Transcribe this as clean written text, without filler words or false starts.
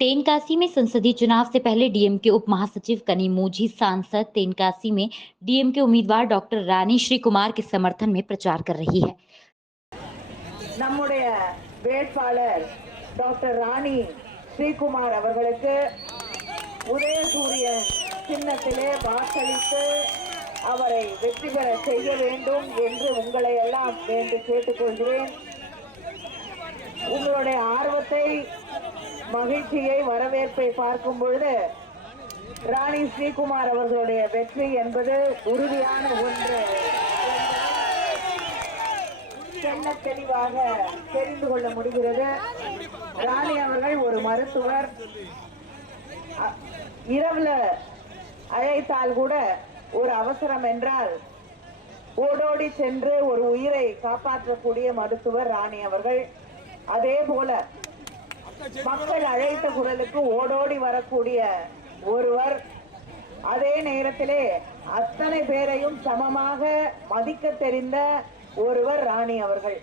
तेनकासी में संसदीय चुनाव से पहले डीएमके उप महासचिव कनिमोझी सांसद तेनकासी में डीएमके उम्मीदवार डॉक्टर रानी श्री कुमार के समर्थन में प्रचार कर रही है। நம்முடைய வேட்பாளர் டாக்டர் ராணி ஸ்ரீகுமார் அவர்களுக்கு உதயசூரியன் சின்னத்திலே வாக்களித்து அவரை வெற்றி பெற செய்ய வேண்டும் என்று உங்களை எல்லாம் வேண்டி கேட்டுக்கொள்கிறேன். உங்களுடைய ஆர்வத்தை, மகிழ்ச்சியை, வரவேற்பை பார்க்கும் பொழுது ராணி ஸ்ரீகுமார் அவர்களுடைய வெற்றி என்பது உறுதியான ஒன்று தெல்ல தெளிவாக தெரிந்து கொள்ள முடிகிறது. ராணி அவர்கள் ஒரு மருத்துவர். இரவுல அழைத்தால் கூட ஒரு அவசரம் என்றால் ஓடோடி சென்று ஒரு உயிரை காப்பாற்றக்கூடிய மருத்துவர் ராணி அவர்கள். அதே போல மக்கள் அழைத்த குரலுக்கு ஓடோடி வரக்கூடிய ஒருவர். அதே நேரத்திலே அத்தனை பேரையும் சமமாக மதிக்க தெரிந்த ஒருவர் ராணி அவர்கள்.